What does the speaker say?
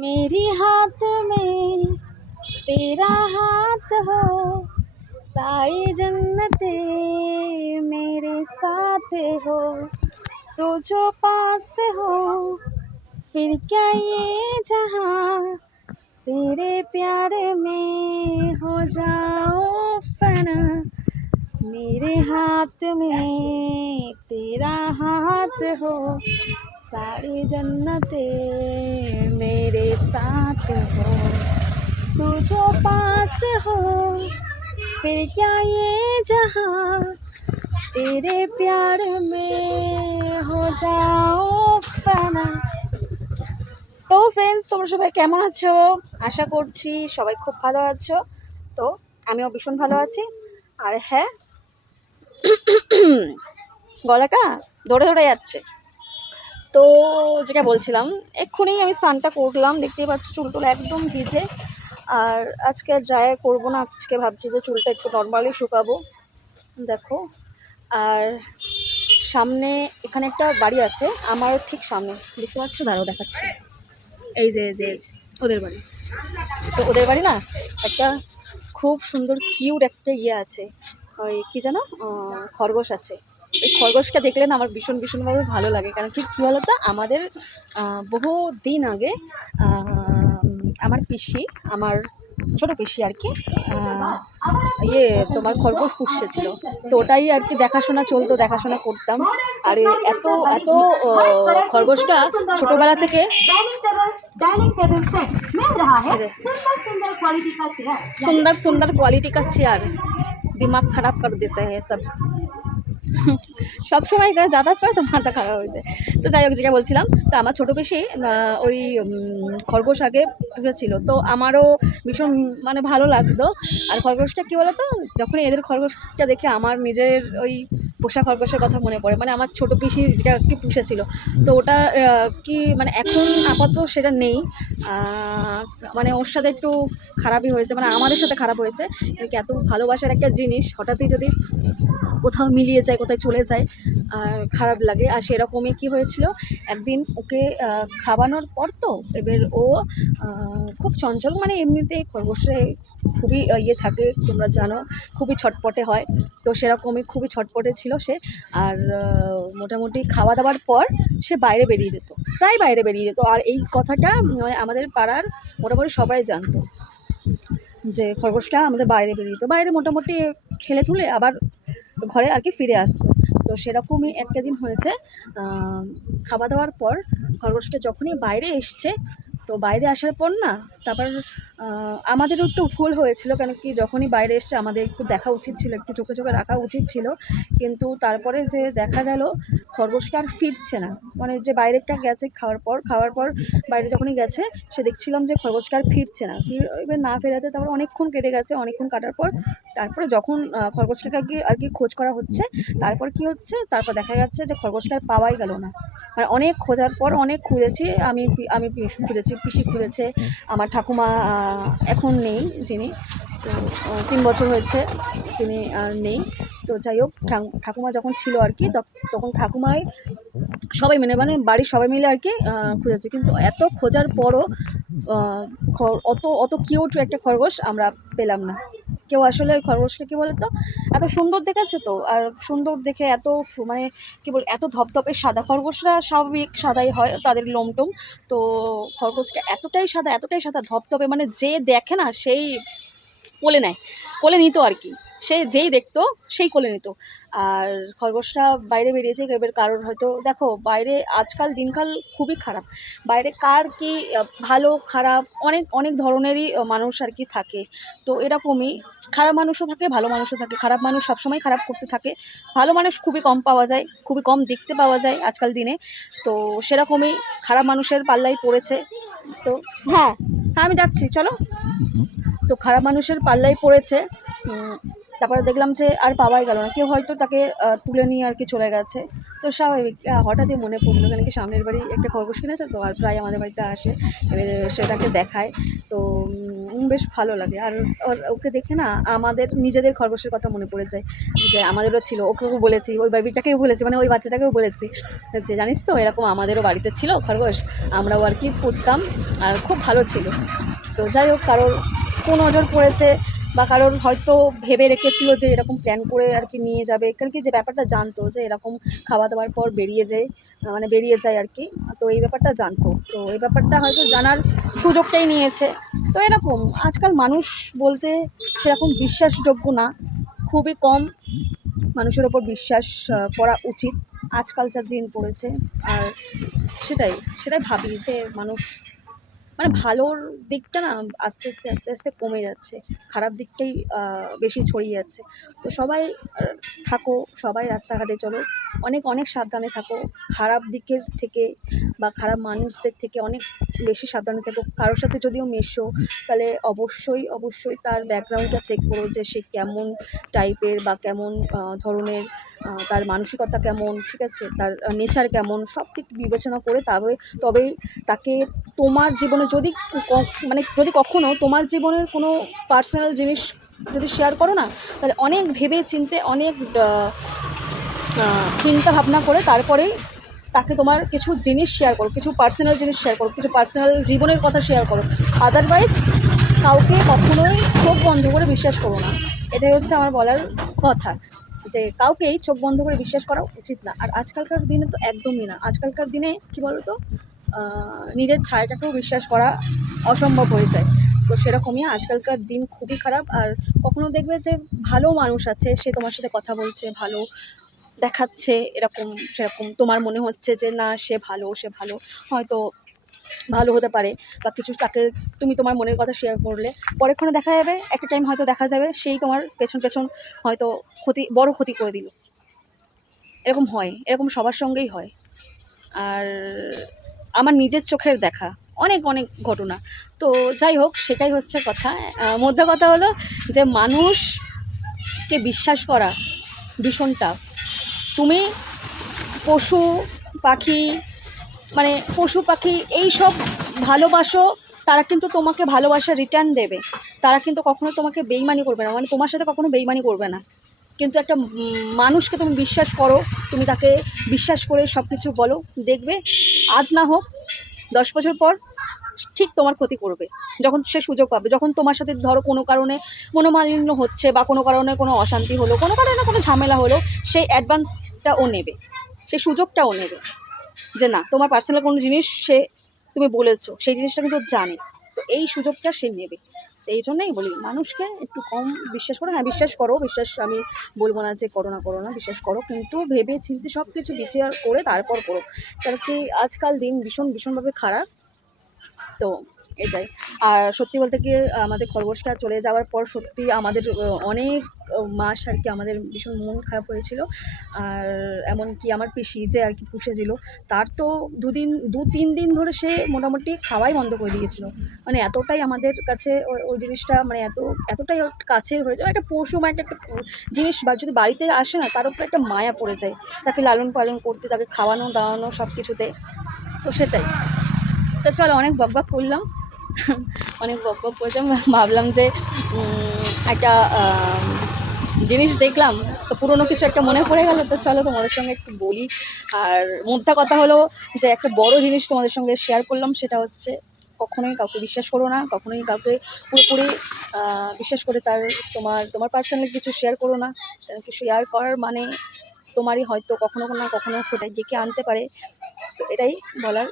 मेरी हाथ में तेरा हाथ हो, सारी जन्नतें मेरे साथ हो, तू जो पास हो फिर क्या ये जहां, तेरे प्यार में हो जाओ फना, मेरे हाथ में तेरा हाथ हो, सारी जन्नतें मेरे साथ हो, तू जो पास हो फिर क्या ये जहां, तेरे प्यार में हो जाओ फना। তো ফ্রেন্ডস, তোমরা সবাই কেমন আছো? আশা করছি সবাই খুব ভালো আছো। তো আমিও ভীষণ ভালো আছি। আর হ্যাঁ, গলাটা ধরে ধরে যাচ্ছে। তো যেটা বলছিলাম, এক্ষুনি আমি স্নানটা করলাম, দেখতেই পাচ্ছ চুল টুল একদম ভিজে। আর আজকে ড্রায়ার করবো না, আজকে ভাবছি যে চুলটা একটু নর্মালি শুকাবো। দেখো, আর সামনে এখানে একটা বাড়ি আছে আমার ঠিক সামনে, দেখতে পাচ্ছ? দাঁড়াও দেখাচ্ছি। এই যে ওদের বাড়ি। তো ওদের বাড়ি না একটা খুব সুন্দর কিউট একটা ইয়ে আছে, ওই কী যেন খরগোশ আছে। এই খরগোশটা দেখলে না আমার ভীষণভাবে ভালো লাগে। কারণ কী বলো তো, আমাদের বহু দিন আগে আমার পিসি, আমার ছোটো পিসি আর কি, ইয়ে তোমার খরগোশ পুষেছিল। তো ওটাই আর কি দেখাশোনা চলতো, দেখাশোনা করতাম। আর এত এত খরগোশটা ছোটোবেলা থেকে सुंदर सुंदर क्वालिटी का चेयर दिमाग खराब कर देते हैं सब। সব সময় এখানে যাতায়াত করে তো মাথা খারাপ হয়ে যায়। তো যাই হোক, যেটা বলছিলাম, তো আমার ছোটো পিসি ওই খরগোশ আগে পুষেছিল। তো আমারও ভীষণ মানে ভালো লাগতো। আর খরগোশটা কী বলো তো, যখন এদের খরগোশটা দেখে আমার নিজের ওই পোষা খরগোশের কথা মনে পড়ে। মানে আমার ছোটো পিসি যেটাকে পুষেছিল, তো ওটা কি মানে এখন আপাতত সেটা নেই। মানে ওর সাথে একটু খারাপই হয়েছে, মানে আমাদের সাথে খারাপ হয়েছে। এত ভালোবাসার একটা জিনিস হঠাৎই যদি কোথাও মিলিয়ে যায়, কোথায় চলে যায়, আর খারাপ লাগে। আর সেরকমই কি হয়েছিল, একদিন ওকে খাওয়ানোর পর, তো এবার ও খুব চঞ্চল, মানে এমনিতেই খরগোশে খুবই ইয়ে থাকে, তোমরা জানো, খুবই ছটপটে হয়। তো সেরকমই খুবই ছটপটে ছিল সে। আর মোটামুটি খাওয়া দাওয়ার পর সে বাইরে বেরিয়ে যেত, প্রায় বাইরে বেরিয়ে যেত। আর এই কথাটা মানে আমাদের পাড়ার মোটামুটি সবাই জানতো যে খরগোশটা আমাদের বাইরে বেরিয়ে যেত। বাইরে মোটামুটি খেলে তুলে আবার ঘরে আর কি ফিরে আসতো। তো সেরকমই একটা দিন হয়েছে, খাওয়া দাওয়ার পর খরগোশটা যখনই বাইরে এসছে, তো বাইরে আসার পর না, তারপর আমাদেরও একটু ভুল হয়েছিল। কেন কি, যখনই বাইরে এসছে আমাদের একটু দেখা উচিত ছিল, একটু চোখে চোখে রাখা উচিত ছিল। কিন্তু তারপরে যে দেখা গেল খরগোশকে আর ফিরছে না, মানে যে বাইরেটা গেছে খাওয়ার পর বাইরে যখনই গেছে, সে দেখছিলাম যে খরগোশকে আর ফিরছে না। এবার না ফেরাতে তারপর অনেকক্ষণ কেটে গেছে, অনেকক্ষণ কাটার পর তারপরে যখন খরগোশটাকে আর কি খোঁজ করা হচ্ছে, তারপর কি হচ্ছে, তারপর দেখা যাচ্ছে যে খরগোশটা আর পাওয়াই গেল না। মানে অনেক খোঁজার পর অনেক খুঁজেছি, আমি খুঁজেছি, পিসি খুঁজেছে, আমার ঠাকুমা এখন নেই যিনি, তো 3 বছর হয়েছে তিনি আর নেই। তো যাই হোক, ঠাকুমা যখন ছিল আর কি, তখন ঠাকুমায় সবাই মানে বাড়ির সবাই মিলে আর কি খুঁজেছে। কিন্তু এত খোঁজার পরও অত কিউট একটা খরগোশ আমরা পেলাম না। কেউ আসলে খরগোশকে কী বলে তো, এত সুন্দর দেখেছে, তো আর সুন্দর দেখে এত মানে কী বল, এত ধপধপে সাদা, খরগোশরা স্বাভাবিক সাদাই হয় তাদের লোমটোম। তো খরগোশটা এতটাই সাদা ধপধপে, মানে যে দেখে না সেই কোলে নিত আর কি। সে যেই দেখতো সেই কোলে নিত। আর খরগোশটা বাইরে বেরিয়েছে, এবার কারোর হয়তো দেখো, বাইরে আজকাল দিনকাল খুবই খারাপ। বাইরে কার কি ভালো খারাপ অনেক ধরনেরই মানুষ আর কি থাকে। তো এরকমই খারাপ মানুষও থাকে, ভালো মানুষও থাকে। খারাপ মানুষ সবসময় খারাপ করতে থাকে, ভালো মানুষ খুবই কম পাওয়া যায়, খুবই কম দেখতে পাওয়া যায় আজকাল দিনে। তো সেরকমই খারাপ মানুষের পাল্লাই পড়েছে। তো হ্যাঁ, আমি যাচ্ছি, চলো। তো খারাপ মানুষের পাল্লাই পড়েছে। তারপরে দেখলাম যে আর পাওয়াই গেল না, কেউ হয়তো তাকে তুলে নিয়ে আর কি চলে গেছে। তো স্বাভাবিক হঠাৎই মনে পড়লো, কেন কি সামনের বাড়ি একটা খরগোশ কিনেছে, তো আর প্রায় আমাদের বাড়িতে আসে, এবারে সেটাকে দেখায়। তো বেশ ভালো লাগে। আর ওকে দেখে না আমাদের নিজেদের খরগোশের কথা মনে পড়ে যায়, যে আমাদেরও ছিল, ওকেও বলেছি, ওই বেবিটাকেও বলেছি, মানে ওই বাচ্চাটাকেও বলেছি যে জানিস তো এরকম আমাদেরও বাড়িতে ছিল খরগোশ, আমরাও আর কি পুষতাম, আর খুব ভালো ছিল। তো যাই হোক, কারোর কোন নজর পড়েছে বা কারোর হয়তো ভেবে রেখেছিল যে এরকম প্ল্যান করে আর কি নিয়ে যাবে, কারণ কি যে ব্যাপারটা জানতো যে এরকম খাওয়া দাওয়ার পর বেরিয়ে যায় আর কি। তো এই ব্যাপারটা জানতো, তো এই ব্যাপারটা হয়তো জানার সুযোগটাই নিয়েছে। তো এরকম আজকাল মানুষ বলতে সেরকম বিশ্বাসযোগ্য না, খুবই কম মানুষের ওপর বিশ্বাস করা উচিত আজকাল যা দিন পড়েছে। আর সেটাই সেটাই ভাবি যে মানুষ মানে ভালোর দিকটা না আস্তে আস্তে আস্তে আস্তে কমে যাচ্ছে, খারাপ দিকটাই বেশি ছড়িয়ে যাচ্ছে। তো সবাই থাকো, সবাই রাস্তাঘাটে চলো, অনেক অনেক সাবধানে থাকো, খারাপ দিকের থেকে বা খারাপ মানুষদের থেকে অনেক বেশি সাবধানে থাকো। কারোর সাথে যদিও মেশো তাহলে অবশ্যই অবশ্যই তার ব্যাকগ্রাউন্ডটা চেক করো, যে সে কেমন টাইপের বা কেমন ধরনের, তার মানসিকতা কেমন, ঠিক আছে, তার নেচার কেমন, সব দিক বিবেচনা করে তবেই তাকে তোমার জীবনে যদি কখনো তোমার জীবনের কোনো পার্সোনাল জিনিস যদি শেয়ার করো না, তাহলে অনেক ভেবে চিন্তে অনেক চিন্তা ভাবনা করে তারপরেই তাকে তোমার কিছু জিনিস শেয়ার করো, কিছু পার্সোনাল জিনিস শেয়ার করো, কিছু পার্সোনাল জীবনের কথা শেয়ার করো। আদারওয়াইজ কাউকে কখনোই চোখ বন্ধ করে বিশ্বাস করো না। এটাই হচ্ছে আমার বলার কথা, যে কাউকেই চোখ বন্ধ করে বিশ্বাস করা উচিত না। আর আজকালকার দিনে তো একদমই না, আজকালকার দিনে কী বলো তো, নিজের ছায়াটাকেও বিশ্বাস করা অসম্ভব হয়ে যায়। তো সেরকমই আজকালকার দিন খুবই খারাপ। আর কখনো দেখবে যে ভালো মানুষ আছে, সে তোমার সাথে কথা বলছে, ভালো দেখাচ্ছে, এরকম সেরকম তোমার মনে হচ্ছে যে না সে ভালো হয়তো ভালো হতে পারে, বা কিছু তাকে তুমি তোমার মনের কথা শেয়ার করলে, পরেক্ষণে দেখা যাবে, একটা টাইম হয়তো দেখা যাবে সেই তোমার পেছন পেছন হয়তো বড় ক্ষতি করে দিল। এরকম হয়, এরকম সবার সঙ্গেই হয়। আর আমার নিজের চোখের দেখা অনেক অনেক ঘটনা। তো যাই হোক, সেটাই হচ্ছে কথা। মধ্যে কথা হলো যে মানুষকে বিশ্বাস করা ভীষণ টাফ। তুমি পশু পাখি মানে পশু পাখি এইসব ভালোবাসো, তারা কিন্তু তোমাকে ভালোবাসা রিটার্ন দেবে, তারা কিন্তু কখনো তোমাকে বেইমানি করবে না, মানে তোমার সাথে কখনো বেইমানি করবে না। কিন্তু একটা মানুষকে তুমি বিশ্বাস করো, তুমি তাকে বিশ্বাস করে সব কিছু বলো, দেখবে আজ না হোক 10 বছর পর ঠিক তোমার ক্ষতি করবে। যখন সে সুযোগ পাবে, যখন তোমার সাথে ধরো কোনো কারণে মনোমালিন্য হচ্ছে বা কোনো কারণে কোনো অশান্তি হলো, কোনো কারণে কোনো ঝামেলা হলো, সেই অ্যাডভান্সটা ও নেবে, সেই সুযোগটা ও নেবে, যে না তোমার পার্সোনাল কোনো জিনিস তুমি বলেছো, সেই জিনিসটা কিন্তু জানে, তো এই সুযোগটা সে নেবে। তো এই জন্যই বলি মানুষকে একটু কম বিশ্বাস করো। হ্যাঁ, বিশ্বাস করো, বিশ্বাস আমি বলবো না যে করো না, বিশ্বাস করো, কিন্তু ভেবে চিন্তে সব কিছু বিচার করে তারপর করো, কারণ কি আজকাল দিন ভীষণভাবে খারাপ। তো এটাই। আর সত্যি বলতে কি আমাদের খরগোশটা চলে যাওয়ার পর সত্যি আমাদের অনেক মাস আর কি আমাদের ভীষণ মন খারাপ হয়েছিল। আর এমনকি আমার পিসি যে আর কি পুষেছিল, তার তো 2-3 দিন ধরে সে মোটামুটি খাওয়াই বন্ধ করে দিয়েছিল। মানে এতটাই আমাদের কাছে ওই জিনিসটা মানে এতটাই ওর কাছের হয়ে যায়, একটা পশু মানে একটা জিনিস বা যদি বাড়িতে আসে না, তার উপরে একটা মায়া পড়ে যায়, তাকে লালন পালন করতে, তাকে খাওয়ানো দাওয়ানো সব কিছুতে। তো সেটাই। তো চলো, অনেক বকবক করলাম, অনেক বকবক করলাম, ভাবলাম যে একটা জিনিস দেখলাম, তো পুরনো কিছু একটা মনে পড়ে গেল, তো চলো তোমাদের সঙ্গে একটু বলি। আর মোদ্দা কথা হলো যে একটা বড় জিনিস তোমাদের সঙ্গে শেয়ার করলাম, সেটা হচ্ছে কখনোই কাউকে বিশ্বাস করো না, কখনোই কাউকে পুরোপুরি বিশ্বাস করে তোমার পার্সোনাল কিছু শেয়ার করো না। কিছু শেয়ার করার মানে তোমারই হয়তো কখনো না কখনো খোঁটায় ডেকে আনতে পারে। তো এটাই বলার।